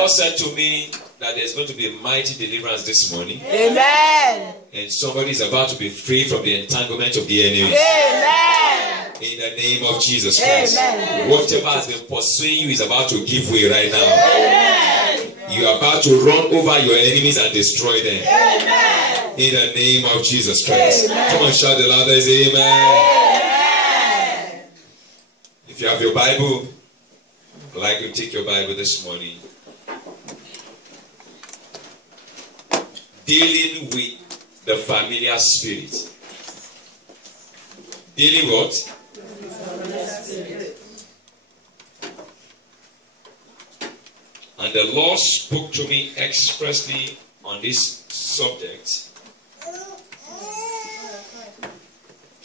God said to me that there's going to be a mighty deliverance this morning. Amen. And somebody is about to be free from the entanglement of the enemy. Amen. In the name of Jesus Christ. Amen. Whatever has been pursuing you is about to give way right now. Amen. You are about to run over your enemies and destroy them. Amen. In the name of Jesus Christ. Amen. Come on, shout the loudest amen. Amen. If you have your Bible, I'd like you to take your Bible this morning. Dealing with the familiar spirit. Dealing what? And the Lord spoke to me expressly on this subject.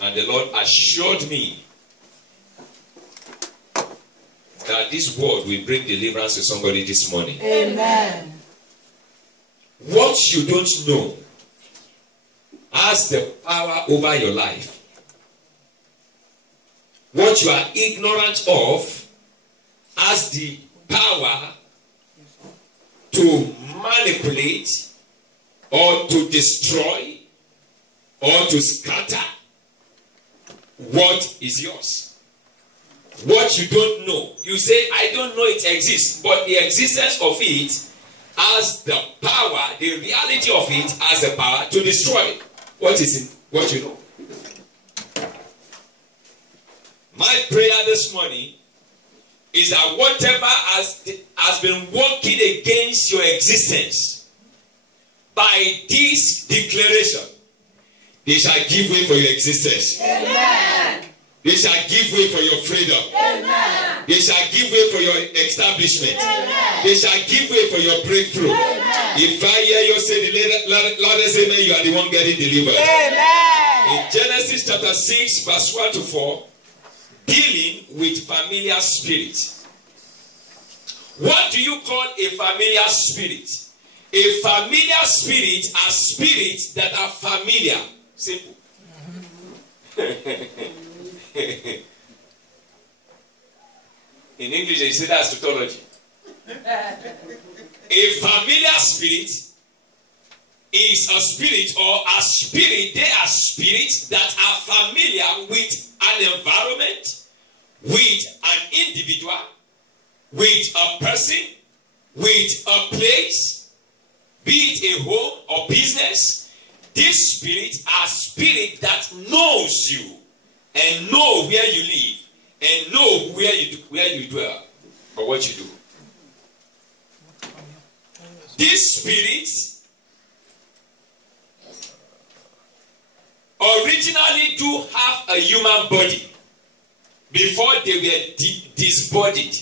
And the Lord assured me that this word will bring deliverance to somebody this morning. Amen. What you don't know has the power over your life. What you are ignorant of has the power to manipulate or to destroy or to scatter what is yours. What you don't know. You say, I don't know it exists, but the existence of it has the power, the reality of it has the power to destroy what is in what you know. My prayer this morning is that whatever has been working against your existence, by this declaration, they shall give way for your existence. Amen. They shall give way for your freedom. Amen. They shall give way for your establishment. Amen. They shall give way for your breakthrough. Amen. If I hear you say the loudest amen, you are the one getting delivered. Amen. In Genesis chapter 6, verse 1 to 4, dealing with familiar spirit. What do you call a familiar spirit? A familiar spirit are spirits that are familiar. Simple. In English, they say that's tautology. A familiar spirit is a spirit, or a spirit, they are spirits that are familiar with an environment, with an individual, with a person, with a place, be it a home or business. These spirits are spirits that knows you and know where you live and know where you dwell or what you do. These spirits originally do have a human body before they were disbodied.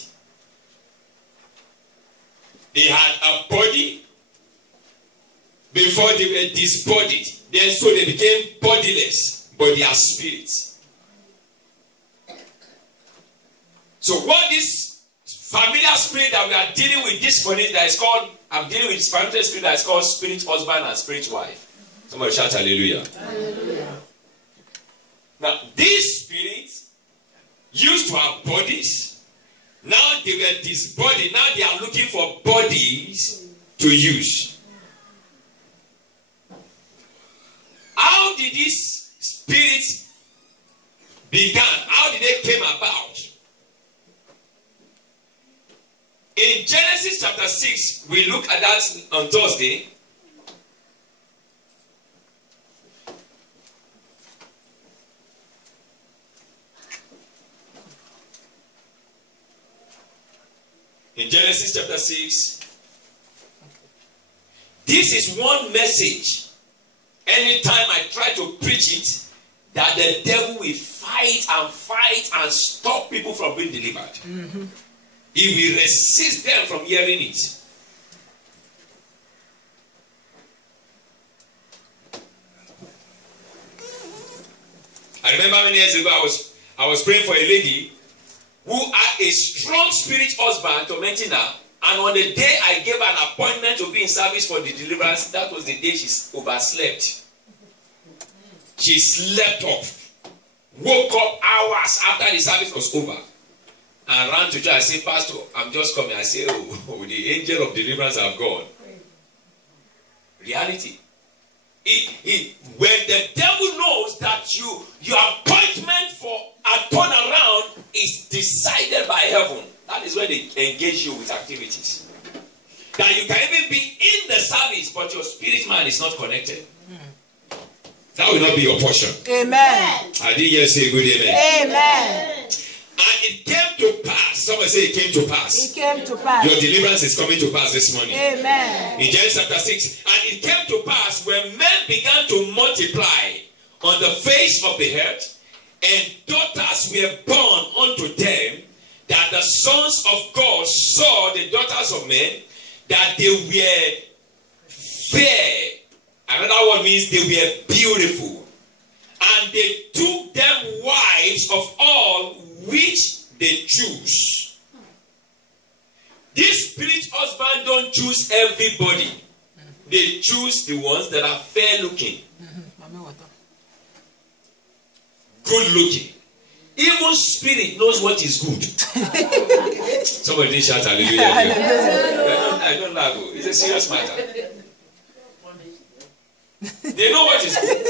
They had a body before they were disbodied. Then so they became bodiless, but they are spirits. So what this familiar spirit that we are dealing with this morning, that is called, I'm dealing with this familiar spirit that is called spirit husband and spirit wife. Somebody shout hallelujah. Hallelujah. Now these spirits used to have bodies. Now they were disbodied. Now they are looking for bodies to use. How did these spirits begin? How did they came about? In Genesis chapter 6, we look at that on Thursday. In Genesis chapter 6, this is one message. Anytime I try to preach it, that the devil will fight and stop people from being delivered. Mm-hmm. He will resist them from hearing it. I remember many years ago I was praying for a lady who had a strong spirit husband tormenting her. And on the day I gave her an appointment to be in service for the deliverance, that was the day she overslept. She slept off. Woke up hours after the service was over. and ran to church and said, Pastor, I'm just coming. I say, oh, the angel of deliverance have gone. Reality. When the devil knows that your appointment for a turnaround is decided by heaven, that is when they engage you with activities. That you can even be in the service, but your spirit man is not connected. That will not be your portion. Amen. I didn't hear say good amen. Amen. And it came to pass. Somebody say it came to pass. It came to pass. Your deliverance is coming to pass this morning. Amen. In Genesis chapter 6. And it came to pass when men began to multiply on the face of the earth, and daughters were born unto them, that the sons of God saw the daughters of men, that they were fair. Another one means they were beautiful. And they took them wives of all which they choose. This spirit husband don't choose everybody. They choose the ones that are fair looking, good looking. Even spirit knows what is good. Somebody didn't shout hallelujah. I don't laugh. It's a serious matter. They know what is good.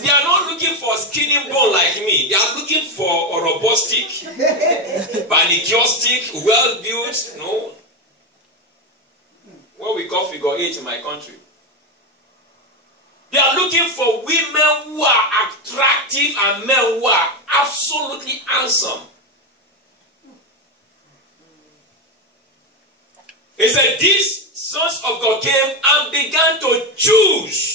They are not looking for skinny bone like me. They are looking for a robustic, panicustic, well-built, no. What we call figure 8 in my country. They are looking for women who are attractive and men who are absolutely handsome. He said, these sons of God came and began to choose.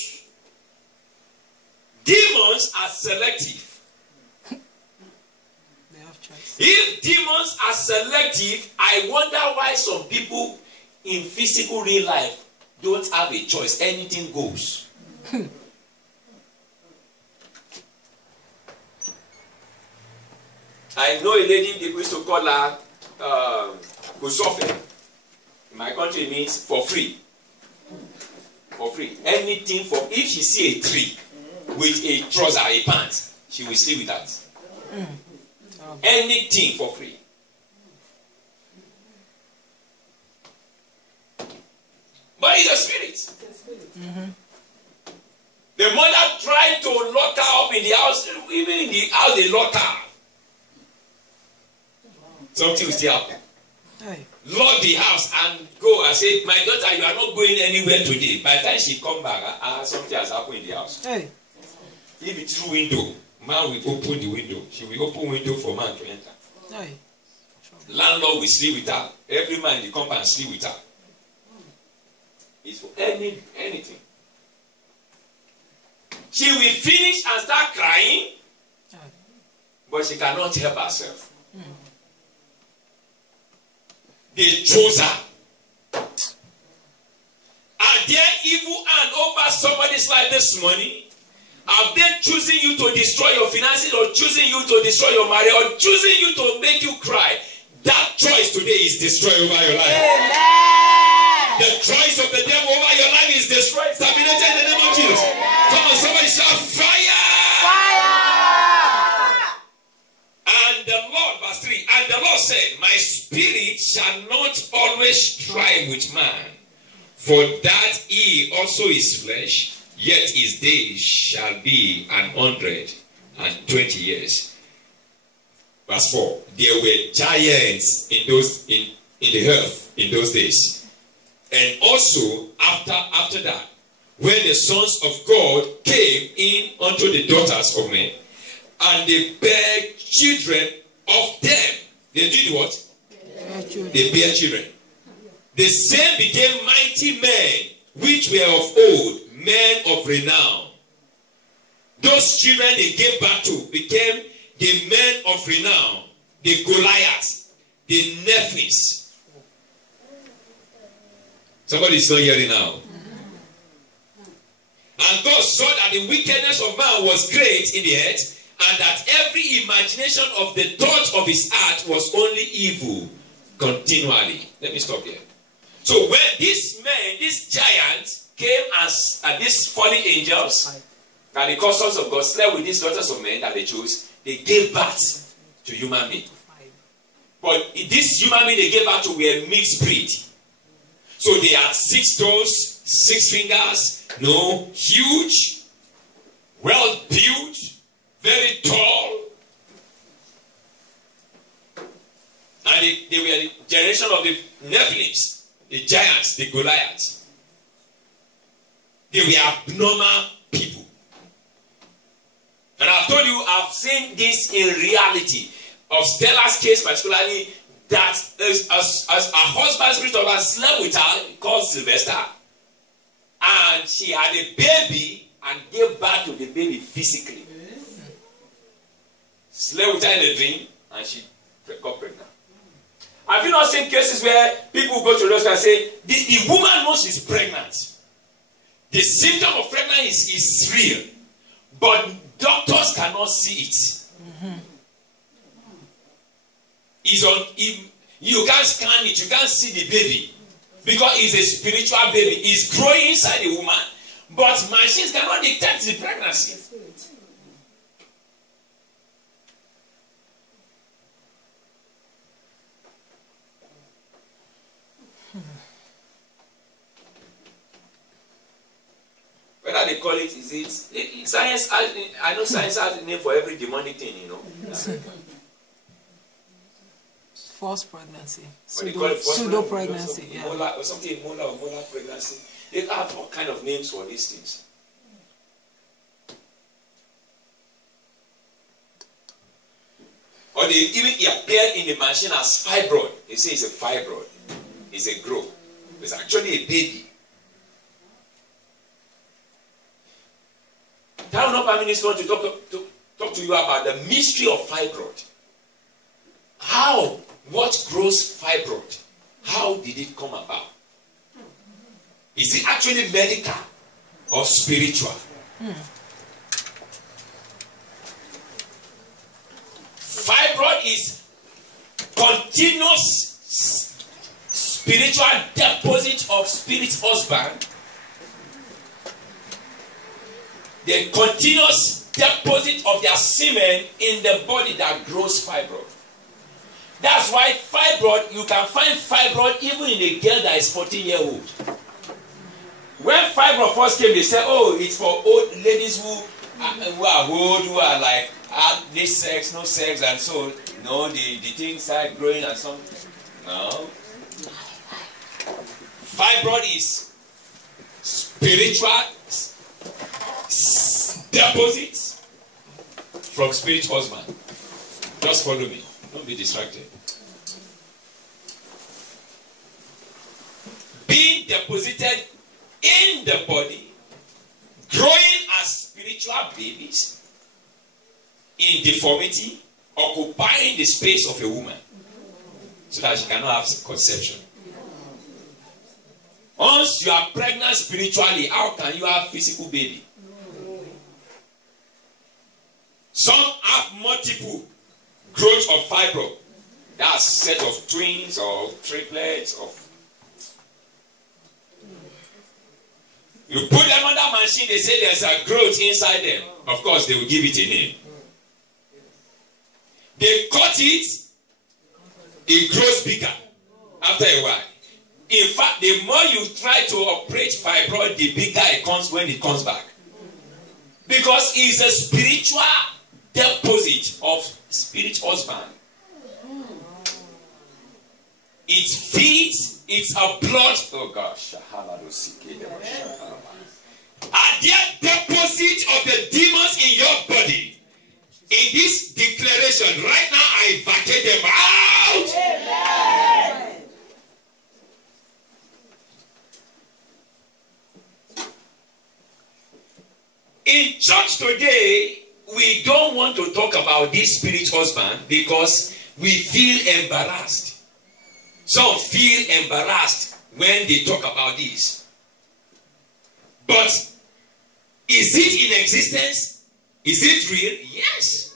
Demons are selective. They have choice. If demons are selective, I wonder why some people in physical real life don't have a choice. Anything goes. I know a lady, they used to call her Kusofe. In my country, it means for free. For free. Anything for, if she see a tree with a trouser, a pants, she will sleep with that. Anything for free. But it's a spirit. The mother tried to lock her up in the house. Even in the house, they locked her. Something will still happen. Hey. Lock the house and go and say, my daughter, you are not going anywhere today. By the time she come back, something has happened in the house. Hey. If it's through window, man will open the window. She will open window for man to enter. Hey. Landlord will sleep with her. Every man in the compound sleep with her. It's for anything. She will finish and start crying, but she cannot help herself. They chose her. Are there evil hand over somebody's life this morning? Are they choosing you to destroy your finances, or choosing you to destroy your marriage, or choosing you to make you cry? That choice today is destroyed over your life. Amen. The choice of the devil over your life is destroyed. Terminated in the name of Jesus. Come on, somebody shout fire! Fire! And the Lord, verse 3, and the Lord said, my spirit shall not always strive with man, for that he also is flesh, yet his days shall be 120 years. Verse 4, there were giants in the earth in those days. And also after that, when the sons of God came in unto the daughters of men, and they bare children of them. They did what? They bare children. The same became mighty men, which were of old, men of renown. Those children they gave back to became the men of renown, the Goliaths, the Nephites. Somebody is not hearing now. And God saw that the wickedness of man was great in the earth, and that every imagination of the thoughts of his heart was only evil continually. Let me stop here. So when these men, these giants, came as these fallen angels, and the sons of God slept with these daughters of men that they chose, they gave birth to human beings. But this human being they gave birth to were mixed breed. So they had 6 toes, 6 fingers, huge, well built, very tall. And they were the generation of the Nephilims, the giants, the Goliaths. They were abnormal people. And I've told you, I've seen this in reality. Of Stella's case particularly, that as a husband spirit of her slept with her, called Sylvester. And she had a baby and gave birth to the baby physically. Slept with her in a dream and she got pregnant. Have you not seen cases where people go to the hospital and say, the woman knows she's pregnant. The symptom of pregnancy is real. But doctors cannot see it. You can't scan it. You can't see the baby. Because it's a spiritual baby. It's growing inside the woman. But machines cannot detect the pregnancy. Whether they call it, is it science? I know science has a name for every demonic thing, False pregnancy. Pseudo pregnancy. Yeah. Molar, something molar pregnancy. They have all kind of names for these things. Or they even appear in the machine as fibroid. They say it's a fibroid. It's a growth. It's actually a baby. Town Upper Ministry want to talk to you about the mystery of fibroid. What grows fibroid? How did it come about? Is it actually medical or spiritual? Fibroid is continuous spiritual deposit of spirit husband. The continuous deposit of their semen in the body that grows fibroid. That's why fibroid, you can find fibroid even in a girl that is 14-year-old. When fibroid first came, they said, oh, it's for old ladies who are old, who are like, this sex, no sex, and so, the things start growing and something. No. Fibroid is spiritual deposits from spirit husband. Just follow me. Don't be distracted. Being deposited in the body, growing as spiritual babies, in deformity, occupying the space of a woman, so that she cannot have conception. Once you are pregnant spiritually, how can you have physical baby? Some have multiple growth of fibroid. That's a set of twins or triplets. You put them under machine, they say there's a growth inside them. Of course, they will give it a name. They cut it, it grows bigger after a while. In fact, the more you try to operate fibroid, the bigger it comes when it comes back. Because it's a spiritual deposit of spirit husband. It feeds, it's a blood. Oh gosh. Are there deposits of the demons in your body? In this declaration, right now I vacate them out. Amen. In church today, we don't want to talk about this spirit husband because we feel embarrassed. Some feel embarrassed when they talk about this. But is it in existence? Is it real? Yes.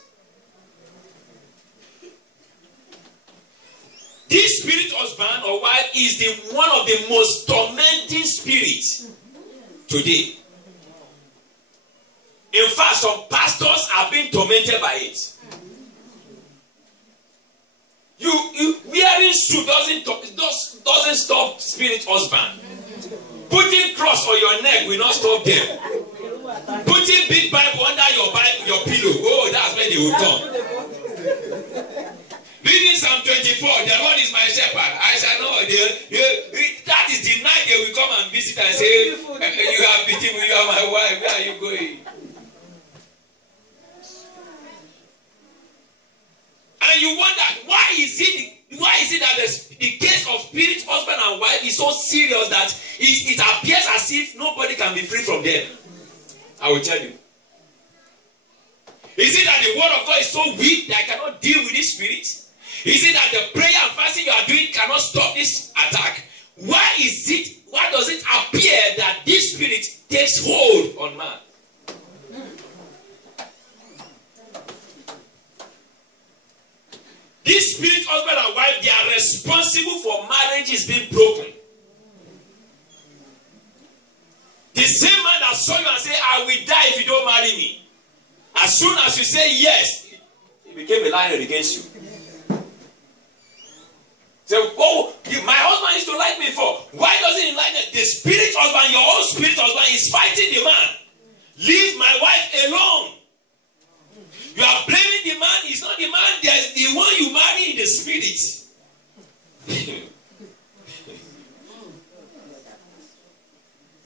This spirit husband or wife is one of the most tormenting spirits today. In fact, some pastors are being tormented by it. You wearing suit doesn't stop spirit husband. Putting cross on your neck will not stop them. Putting big Bible under your pillow. Oh, that's where they will come. Reading Psalm 24, the Lord is my shepherd. I shall know. That is the night they will come and visit and say, you have beaten me, you are my wife. Where are you going? And you wonder, why is it that the case of spirit husband and wife is so serious that it appears as if nobody can be free from them? I will tell you. Is it that the word of God is so weak that I cannot deal with this spirit? Is it that the prayer and fasting you are doing cannot stop this attack? Why does it appear that this spirit takes hold on man? This spirit, husband and wife, they are responsible for marriages being broken. The same man that saw you and said, I will die if you don't marry me. As soon as you say yes, he became a lion against you. Say, oh, my husband used to like me for. Why doesn't he like me? The spirit husband, your own spirit husband, is fighting the man. Leave my wife alone. You are blaming the man. It's not the man. There's the one you marry in the spirit.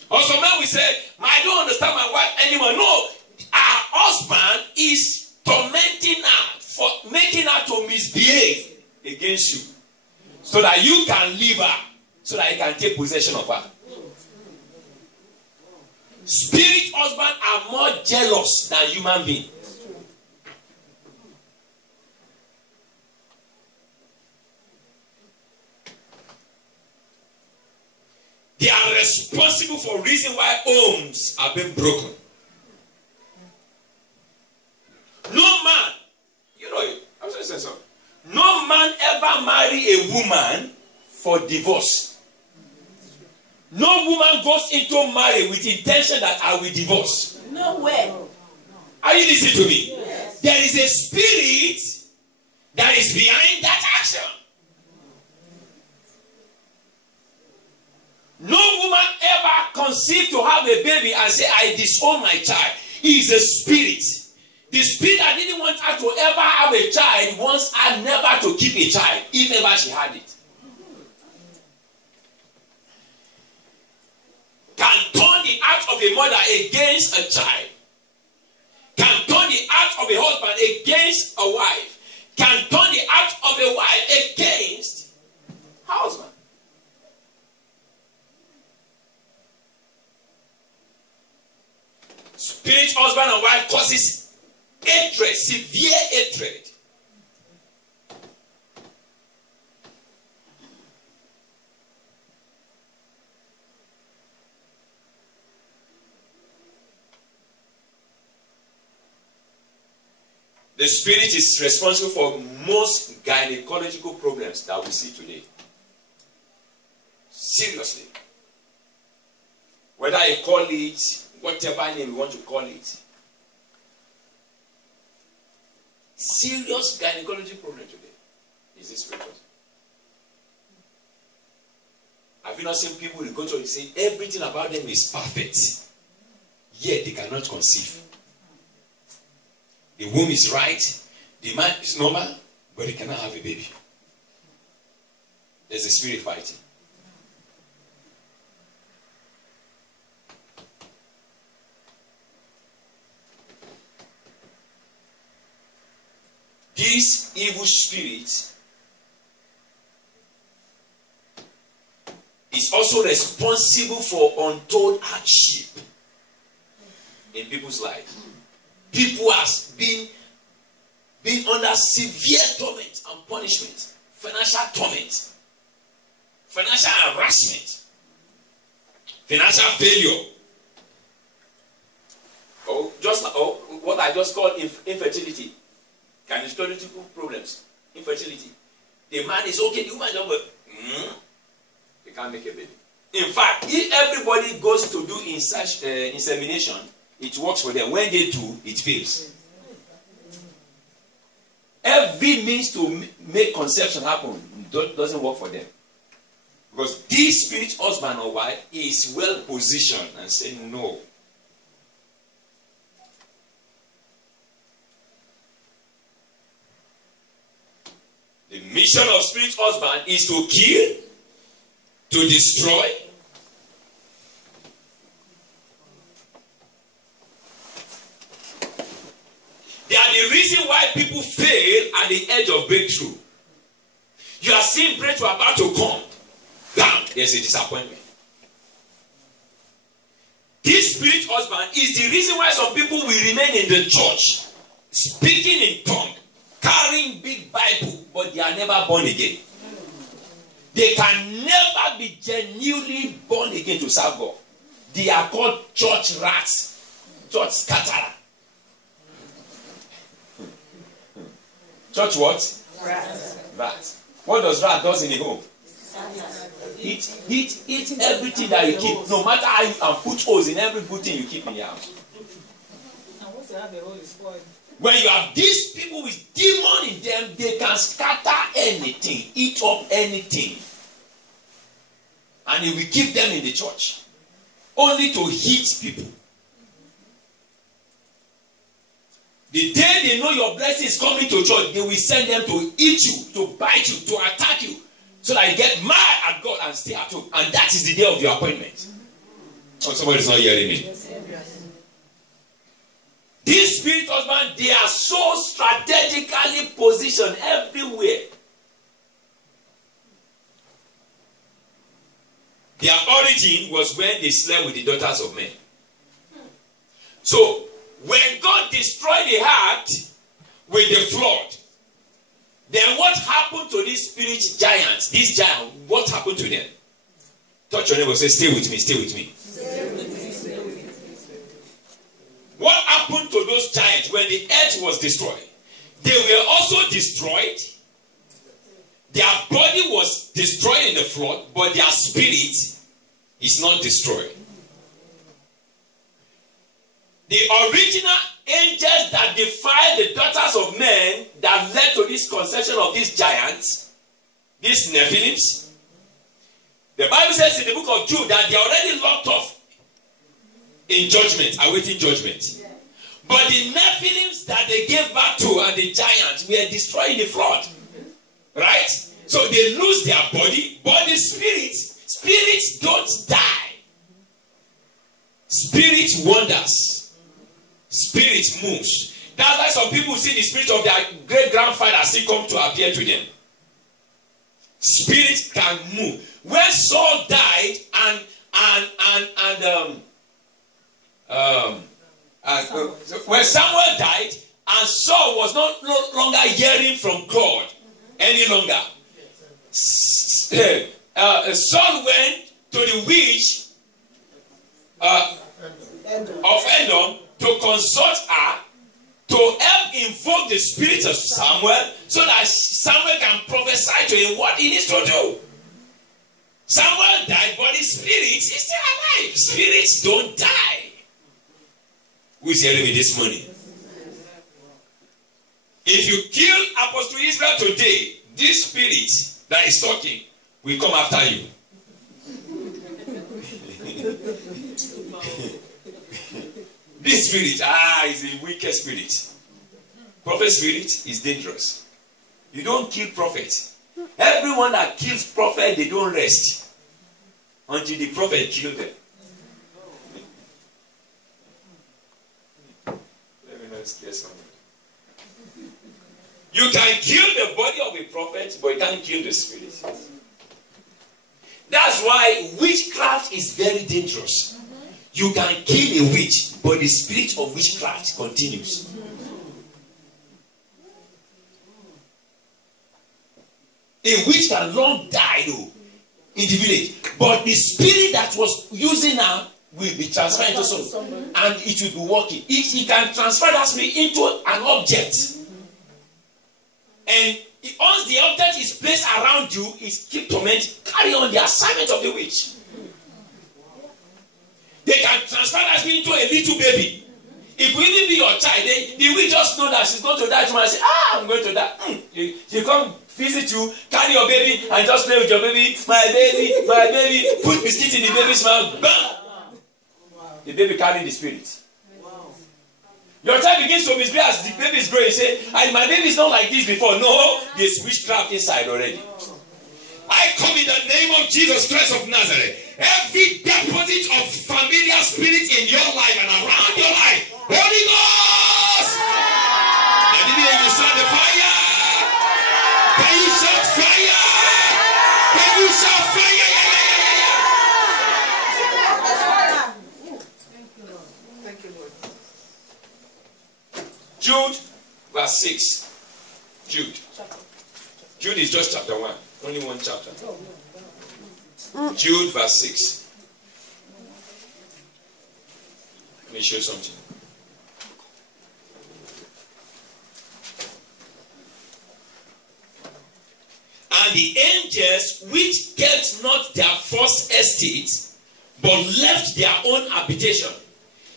Also, man, we say, I don't understand my wife anymore. No, our husband is tormenting her for making her to misbehave against you, so that you can leave her, so that you can take possession of her. Spirit husbands are more jealous than human beings. They are responsible for reason why homes are being broken. No man, I'm just saying something. No man ever marry a woman for divorce. No woman goes into marriage with intention that I will divorce. No way. Are you listening to me? Yes. There is a spirit that is behind that action. No woman ever conceived to have a baby and say, I disown my child. He is a spirit. The spirit that didn't want her to ever have a child wants her never to keep a child, if ever she had it. Can turn the act of a mother against a child. Can turn the act of a husband against a wife. Can turn the act of a wife against her husband. Spirit husband and wife causes hatred, severe hatred. The spirit is responsible for most gynecological problems that we see today. Seriously. Whether you call it whatever name you want to call it. Serious gynecology problem today is this spirit. Have you not seen people who go to say everything about them is perfect, yet they cannot conceive? The womb is right, the man is normal, but they cannot have a baby. There's a spirit fighting. This evil spirit is also responsible for untold hardship in people's lives. People have been under severe torment and punishment, financial torment, financial harassment, financial failure. What I just called infertility. Gynecological problems, infertility. The man is okay, the woman is okay. They can't make a baby. In fact, if everybody goes to do insemination, it works for them. When they do, it fails. every means to make conception happen doesn't work for them. Because this spirit husband or wife is well positioned and saying no. The mission of spirit husband is to kill, to destroy. They are the reason why people fail at the edge of breakthrough. You are seeing breakthrough about to come. Bam! There's a disappointment. This spirit husband is the reason why some people will remain in the church, speaking in tongues, carrying big Bible, but they are never born again. They can never be genuinely born again to serve God. They are called church rats, church scatterer. Church what? Rat. What does rat does in the home? Eat everything that you keep, no matter how you and put holes in every good thing you keep in your house. When you have these people with demon in them, they can scatter anything, eat up anything, and it will keep them in the church, only to hit people. The day they know your blessing is coming to church, they will send them to eat you, to bite you, to attack you, so that you get mad at God and stay at home. And that is the day of your appointment. Oh, somebody's not hearing me. These spirit husbands, they are so strategically positioned everywhere. Their origin was when they slept with the daughters of men. So, when God destroyed the earth with the flood, then what happened to these spirit giants? These giants, what happened to them? Touch your neighbor, say, stay with me, stay with me. What happened to those giants when the earth was destroyed? They were also destroyed. Their body was destroyed in the flood, but their spirit is not destroyed. The original angels that defied the daughters of men that led to this conception of these giants, these Nephilims, the Bible says in the book of Jude that they are already locked off in judgment, awaiting judgment. But the Nephilims that they gave back to and the giants were destroyed in the flood. Right? So they lose their body, but the spirits don't die. Spirit wanders. Spirit moves. That's why some people see the spirit of their great-grandfather still come to appear to them. Spirit can move. When Saul died when Samuel died and Saul was no longer hearing from God any longer, Saul went to the witch of Edom to consult her, to help invoke the spirit of Samuel, so that Samuel can prophesy to him what he needs to do. Samuel died, but his spirit is still alive. Spirits don't die. Who is hearing me this morning? If you kill Apostle Israel today, this spirit that is talking will come after you. This spirit, is a wicked spirit. Prophet spirit is dangerous. You don't kill prophets. Everyone that kills prophet, they don't rest until the prophet kills them. Let me not scare someone. You can kill the body of a prophet, but you can't kill the spirit. That's why witchcraft is very dangerous. You can kill a witch, but the spirit of witchcraft continues. A witch can long die though in the village, but the spirit that was using her will be transferred into someone, and it will be working. It can transfer that spirit into an object, and once the object is placed around you, it keeps tormenting. Carry on the assignment of the witch. They can transfer that spirit into a little baby. It will even be your child. They will just know that she's going to die tomorrow and say, I'm going to die. She come visit you, carry your baby, and just play with your baby. My baby. Put biscuit in the baby's mouth. Bam! The baby carry the spirit. Your child begins to misbehave as the baby is growing. You say, my baby is not like this before. No, there's witchcraft inside already. I come in the name of Jesus Christ of Nazareth. Every deposit of familiar spirit in your life and around your life, Holy Ghost! I didn't hear you sound the fire. Can you shout fire? Can you shout fire? Thank you, Lord. Jude, verse 6. Jude is just chapter 1. Only one chapter. Jude, verse 6. Let me show you something. And the angels which kept not their first estate, but left their own habitation,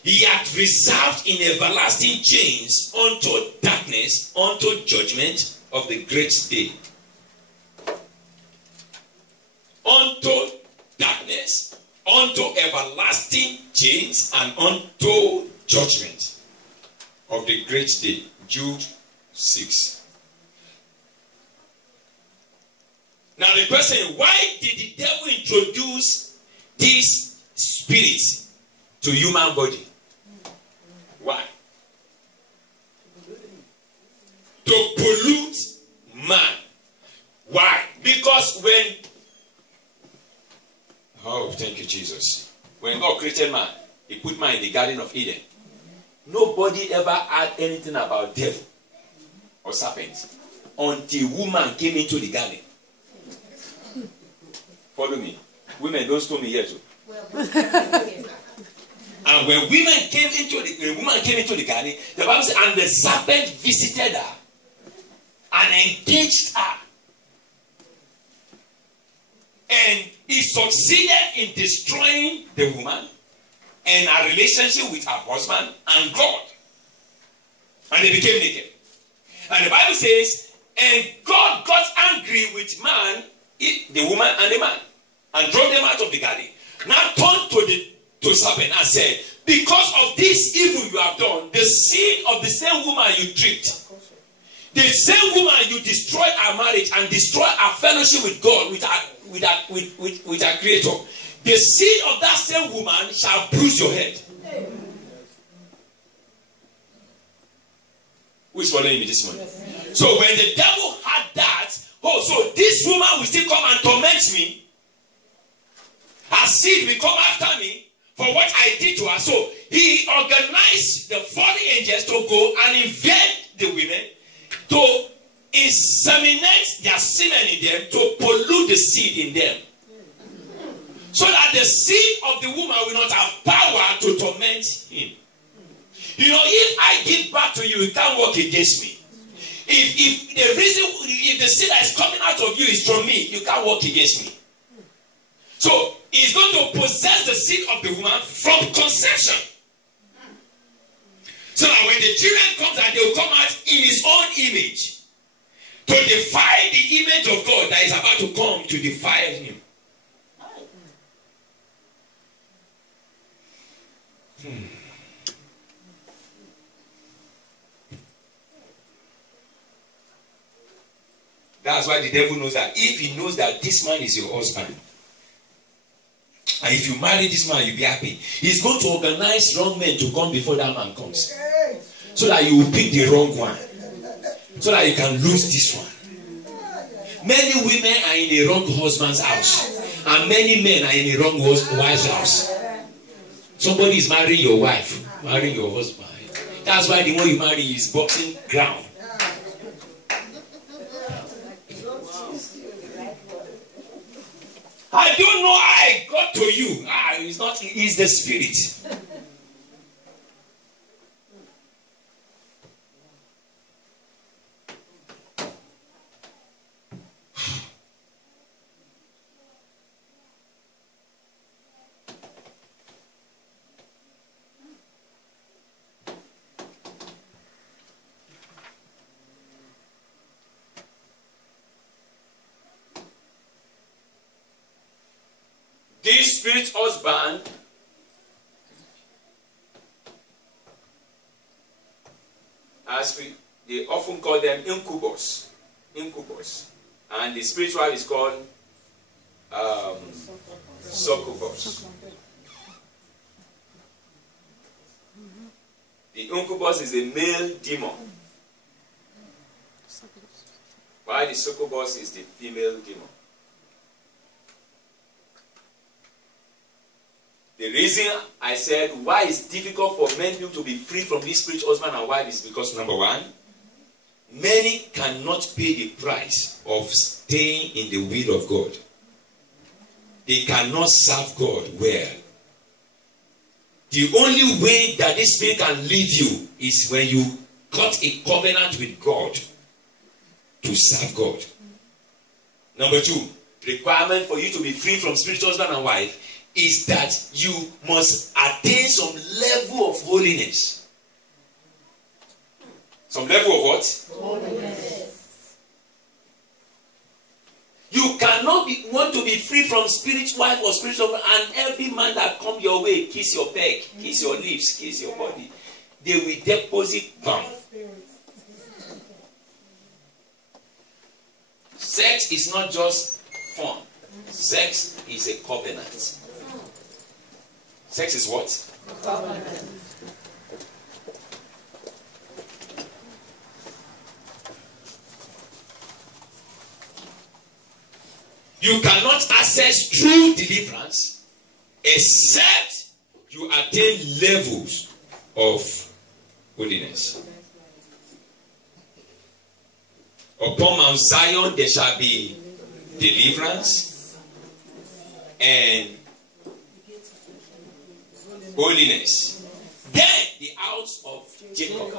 he hath reserved in everlasting chains unto darkness, unto judgment of the great day. Unto darkness, unto everlasting chains, and unto judgment of the great day. Jude 6. Now the question, why did the devil introduce this spirit to human body? Why? To pollute man. Why? Because when... Oh, thank you, Jesus. When God created man, he put man in the Garden of Eden. Nobody ever had anything about devil or serpent until woman came into the garden. Follow me. Women, don't stone me here too. And when woman came into the garden, the Bible says, and the serpent visited her and engaged her. And he succeeded in destroying the woman and her relationship with her husband and God. And they became naked. And the Bible says, and God got angry with man, the woman and the man, and drove them out of the garden. Now turned to serpent and said, because of this evil you have done, the seed of the same woman you tricked, the same woman you destroyed our marriage and destroyed our fellowship with God, with our Creator, the seed of that same woman shall bruise your head. Who is following me this morning? So when the devil had that, so this woman will still come and torment me. Her seed will come after me for what I did to her. So he organized the fallen angels to go and invade the women, to inseminate their semen in them, to pollute the seed in them. So that the seed of the woman will not have power to torment him. You know, if I give back to you, you can't work against me. If the seed that is coming out of you is from me, you can't work against me. So he's going to possess the seed of the woman from conception. So that when the children comes out, they will come out in his own image. To defy the image of God that is about to come to defy him. That's why the devil knows that if he knows that this man is your husband, and if you marry this man, you'll be happy, he's going to organize wrong men to come before that man comes. So that you will pick the wrong one. So that you can lose this one. Many women are in a wrong husband's house. And many men are in a wrong wife's house. Somebody is marrying your wife, marrying your husband. That's why the one you marry is boxing ground. I don't know how I got to you. It's not, it's the spirit. This spirit husband they often call them incubus. And the spiritual is called succubus. The incubus is a male demon, while the succubus is the female demon. The reason I said why it's difficult for men to be free from this spiritual husband and wife is because, number one, many cannot pay the price of staying in the will of God. They cannot serve God well. The only way that this spirit can leave you is when you cut a covenant with God to serve God. Number two, requirement for you to be free from spiritual husband and wife is that you must attain some level of holiness. Some level of what? Holiness. You cannot want to be free from spiritual wife or spiritual, and every man that come your way, kiss your peg, kiss your lips, kiss your body, they will deposit bomb. Sex is not just fun. Sex is a covenant. Sex is what? Covenant. You cannot access true deliverance except you attain levels of holiness. Upon Mount Zion there shall be deliverance and holiness. Then the house of Jacob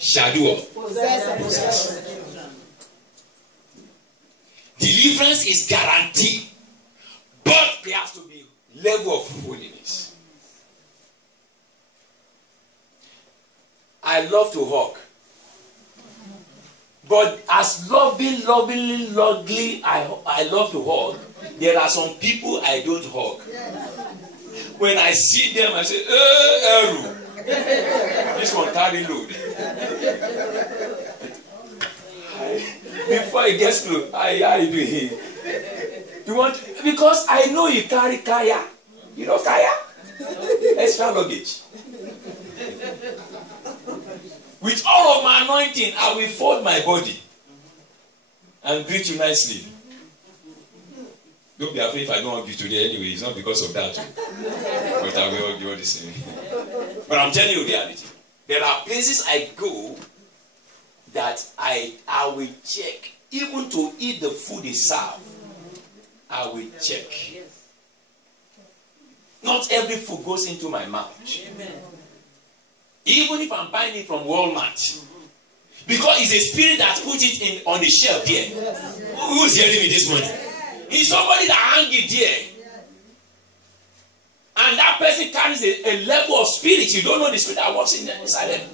shall do what? Possess. Deliverance is guaranteed, but there has to be level of holiness. I love to hug, but as lovingly I love to hug, there are some people I don't hug. When I see them, I say, Eru, this one carry load. Before he gets to, how you doing? You want, because I know you carry kaya. You know kaya? Extra luggage. With all of my anointing, I will fold my body and greet you nicely. Don't be afraid if I don't hug you today anyway. It's not because of that. But I will hug you all the same. But I'm telling you reality. There are places I go that I will check. Even to eat the food they serve, I will check. Not every food goes into my mouth. Even if I'm buying it from Walmart. Because it's a spirit that put it in on the shelf there. Who's hearing me this morning? It's somebody that hang it there. And that person carries a level of spirit. You don't know the spirit that works inside them.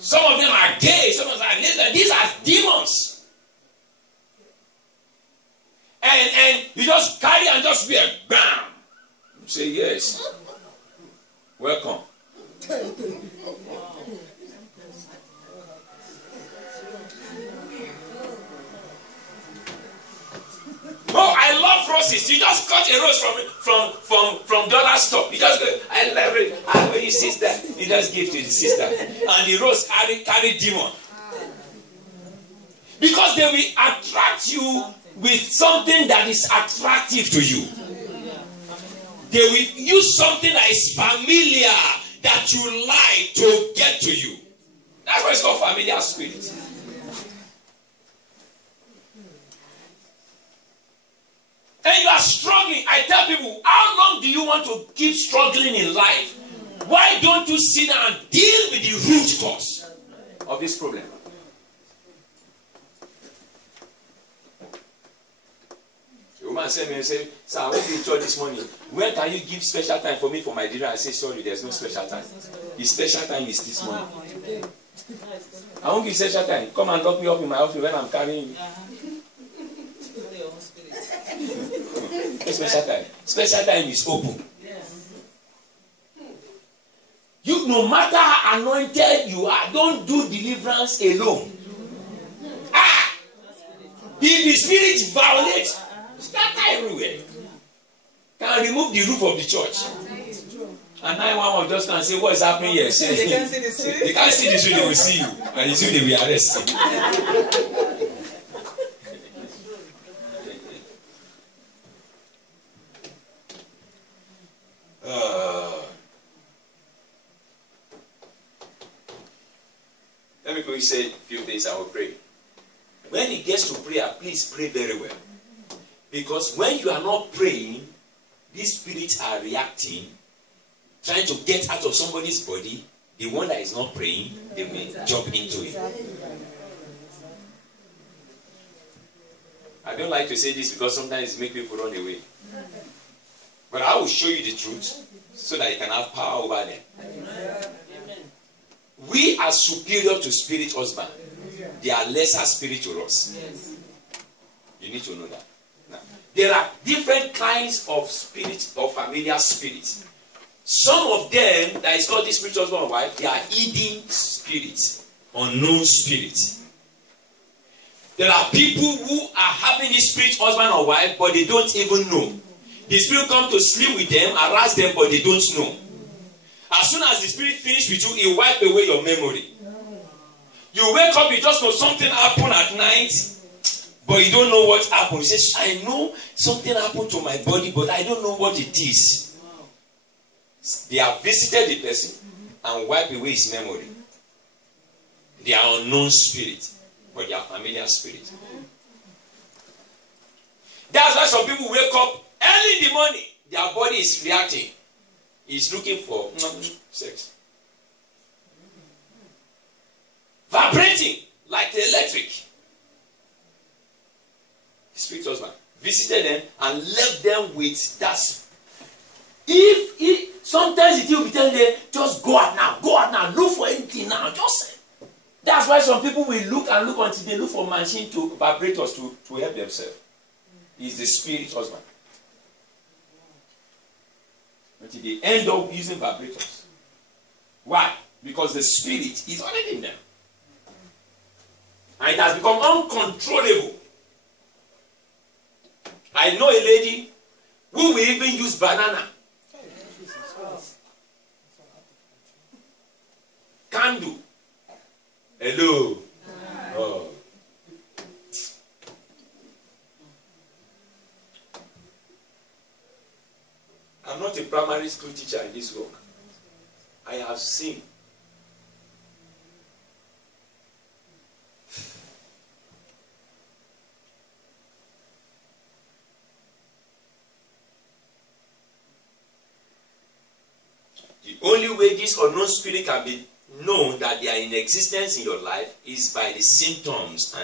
Some of them are gay. Some of them are lesbian. These are demons. And you just carry and just wear. Bam. You say yes. Welcome. Oh, I love roses. You just cut a rose from dollar store. You just go, I love it. And when you sit there, you just give to the sister. And the rose carry demon. Because they will attract you with something that is attractive to you. They will use something that is familiar that you like to get to you. That's why it's called familiar spirit. And you are struggling. I tell people, how long do you want to keep struggling in life? Why don't you sit down and deal with the root cause of this problem? The woman said to me, sir, I went to the church this morning. When can you give special time for me for my dinner? I say, sorry, there's no special time. The special time is this morning. I won't give special time. Come and lock me up in my office when I'm carrying you. Special time. Special time is open. You, no matter how anointed you are, don't do deliverance alone. If the spirit violates, scatter everywhere. Can remove the roof of the church. And 911 just can say, what is happening here? They can't see the spirit. They can't see the spirit, they will see you. And you see they will arrest you. Let me quickly say a few things. I will pray. When it gets to prayer, please pray very well. Because when you are not praying, these spirits are reacting, trying to get out of somebody's body. The one that is not praying, they may jump into it. I don't like to say this because sometimes it makes people run away. But I will show you the truth so that you can have power over them. We are superior to spirit husband. They are lesser spirit to us. You need to know that. Now, there are different kinds of spirits or familiar spirits. Some of them that is called the spirit husband or wife, they are hidden spirits, unknown spirits. There are people who are having this spirit husband or wife, but they don't even know. The spirit come to sleep with them, harass them, but they don't know. As soon as the spirit finishes with you, he wipe away your memory. You wake up, you just know something happened at night, but you don't know what happened. You say, I know something happened to my body, but I don't know what it is. They have visited the person and wipe away his memory. They are unknown spirits, but they are familiar spirits. That's why some people wake up early in the morning, their body is reacting. He's looking for sex. Vibrating like the electric. The spirit husband visited them and left them with that. If sometimes it will be telling them, just go out now, look for anything now. Just that's why some people will look and look until they look for machine to vibrators to help themselves. It's the spirit husband. Until they end up using vibrators. Why? Because the spirit is already in them. And it has become uncontrollable. I know a lady who will even use banana, candle. Hello. Oh. I'm not a primary school teacher in this work. I have seen. The only way this unknown spirit can be known that they are in existence in your life is by the symptoms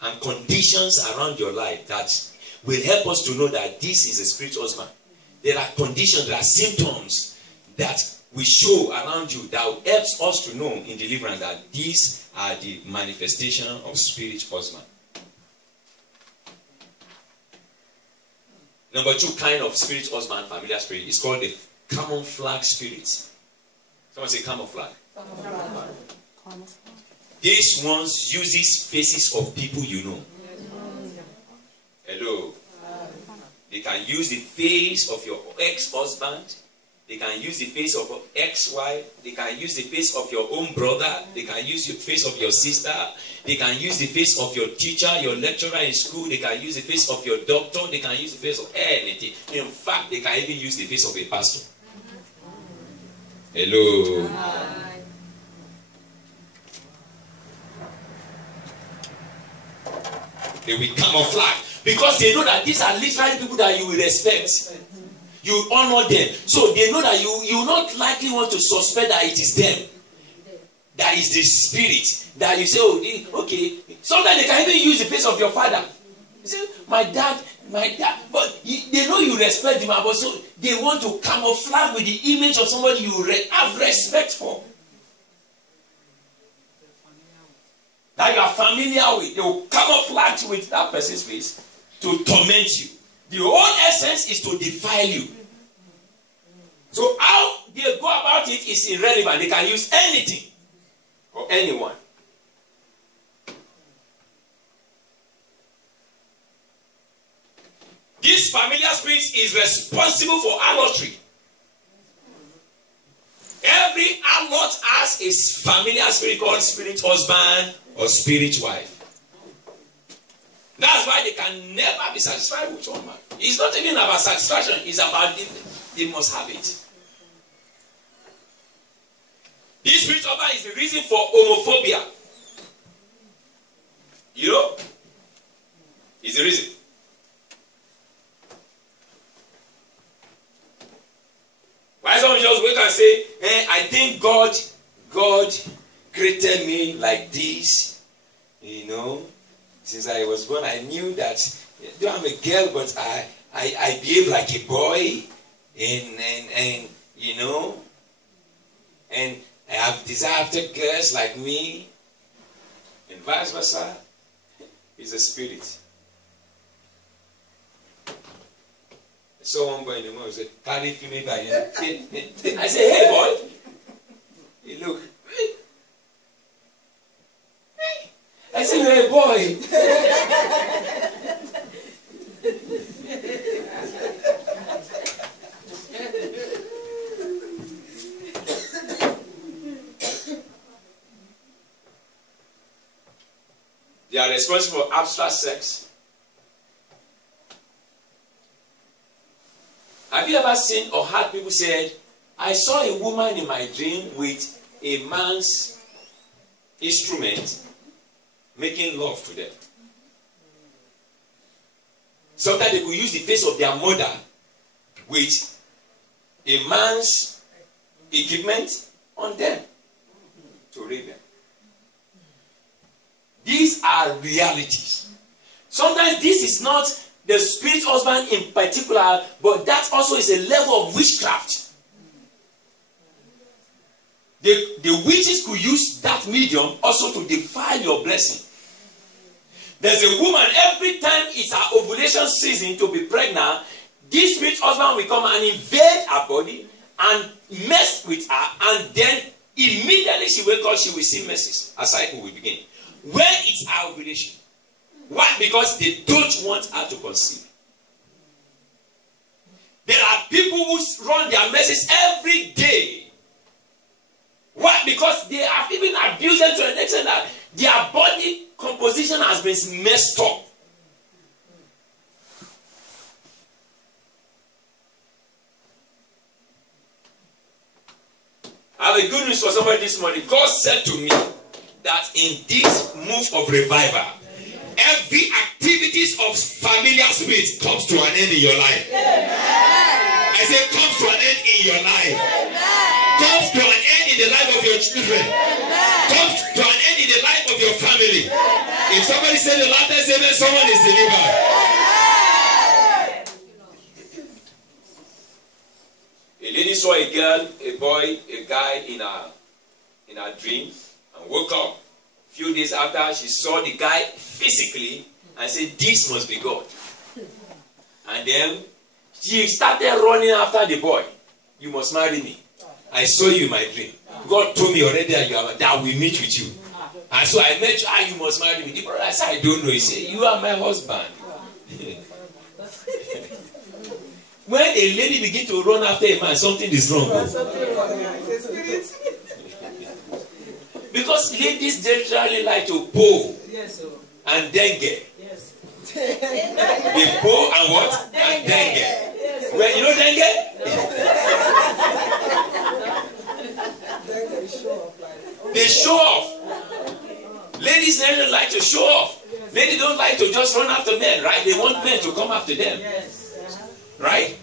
and conditions around your life that will help us to know that this is a spirit husband. There are conditions, there are symptoms that will show around you that will help us to know in deliverance that these are the manifestation of spirit husband. Number 2 kind of spirit husband, familiar spirit, is called the camouflage spirit. Someone say camouflage. This ones uses faces of people you know. Hello. They can use the face of your ex-husband. They can use the face of your ex-wife. They can use the face of your own brother. They can use the face of your sister. They can use the face of your teacher, your lecturer in school. They can use the face of your doctor. They can use the face of anything. In fact, they can even use the face of a pastor. Hello. They will camouflage. Because they know that these are literally people that you will respect. You honor them. So they know that you will not likely want to suspect that it is them. That is the spirit. That you say, oh, okay. Sometimes they can even use the face of your father. You say, my dad. But they know you respect him. But so they want to camouflage with the image of somebody you have respect for. That you are familiar with. They will camouflage with that person's face to torment you. The whole essence is to defile you. So how they go about it is irrelevant. They can use anything or anyone. This familiar spirit is responsible for adultery. Every adult has a familiar spirit called spirit husband or spirit wife. That's why they can never be satisfied with one man. It's not even about satisfaction, it's about they must have it. This spirit husband is the reason for homophobia. You know? It's the reason. Why some just wait and say, I think God created me like this. You know, since I was born, I knew that though I'm a girl, but I behave like a boy, and you know, and I have desire after girls like me, and vice versa. It's a spirit. So one boy in the morning said, carry female by him. I said, hey boy. He look. I said, you're a boy. They are responsible for abstract sex. Have you ever seen or heard people say, I saw a woman in my dream with a man's instrument making love to them? Sometimes they could use the face of their mother with a man's equipment on them to rape them. These are realities. Sometimes this is not the spirit husband in particular, but that also is a level of witchcraft. The witches could use that medium also to defile your blessing. There's a woman, every time it's her ovulation season to be pregnant, this spirit husband will come and invade her body and mess with her, and then immediately she wakes up, she will see messes. A cycle will begin. When it's her ovulation. Why? Because they don't want her to conceive. There are people who run their messes every day. Why? Because they have even abused them to an extent that their body composition has been messed up. I have a good news for somebody this morning. God said to me that in this move of revival, every activities of familiar spirits comes to an end in your life. Amen. I say comes to an end in your life. Amen. Comes to an end in the life of your children. Amen. Comes to an end in the life of your family. Amen. If somebody said the latest amen, someone is delivered. A lady saw a girl, a boy, a guy in her dream and woke up. Few days after, she saw the guy physically and said, this must be God. And then she started running after the boy. You must marry me. I saw you in my dream. God told me already that we meet with you. And so I met you, you must marry me. The brother said, I don't know. He said, you are my husband. When a lady begins to run after a man, something is wrong. Because ladies generally like to bow and dengue. Yes. They bow and what? And dengue. Yes. Well, you know dengue? They show off. Ladies generally like to show off. Ladies don't like to just run after men, right? They want men to come after them. Right?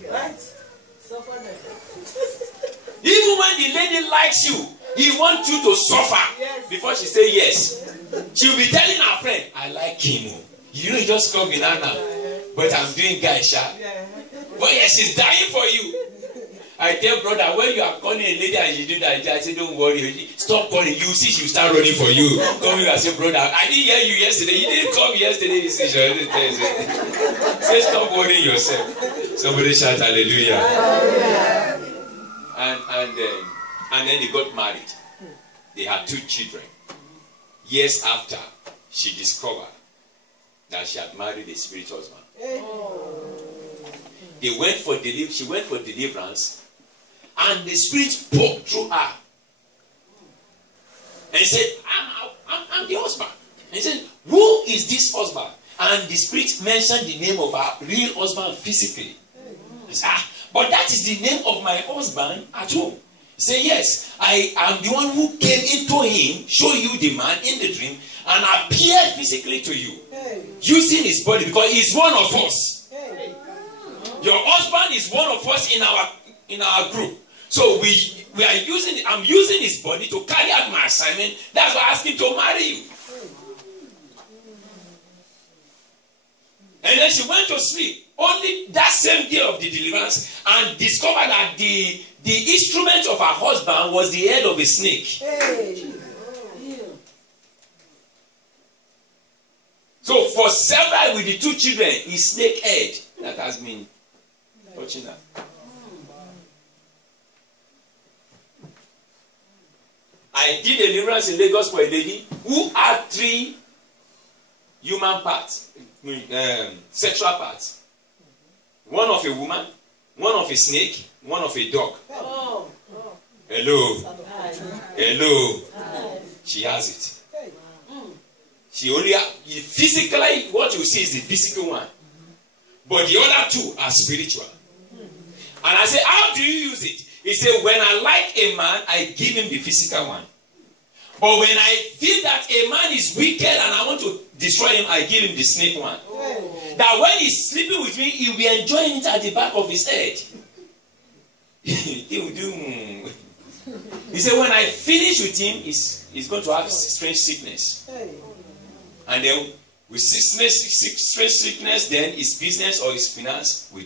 Even when the lady likes you, he wants you to suffer before she say yes. She'll be telling her friend, I like him. You know, he just come in now. But I'm doing guy sharp. But yes, she's dying for you. I I tell brother, when you are calling a lady and she do that, I say, don't worry, stop calling. You see, she will start running for you. Come here and say, brother, I didn't hear you yesterday. You didn't come yesterday. Say, stop worrying yourself. Somebody shout hallelujah. And then they got married. They had 2 children. Years after, she discovered that she had married a spirit husband. She went for deliverance, and the spirit spoke through her and said, I'm the husband. And he said, who is this husband? And the spirit mentioned the name of her real husband physically. He said, but that is the name of my husband at home. He said, yes, I am the one who came into him, show you the man in the dream, and appeared physically to you, using his body, because he's one of us. Your husband is one of us in our group. So I'm using his body to carry out my assignment. That's why I asked him to marry you. And then she went to sleep only that same day of the deliverance and discovered that the instrument of her husband was the head of a snake. So for several with the 2 children, his snake head that has been touching her. I did a deliverance in Lagos for a lady who had 3 human parts, sexual parts. One of a woman, one of a snake, one of a dog. Hello. Hello. She has it. She only physically, what you see is the physical one. But the other 2 are spiritual. And I say, how do you use it? He said, when I like a man, I give him the physical one. But when I feel that a man is wicked and I want to destroy him, I give him the snake one. That when he's sleeping with me, he'll be enjoying it at the back of his head. He will do. He said, when I finish with him, he's going to have strange sickness. And then with strange sickness, then his business or his finance will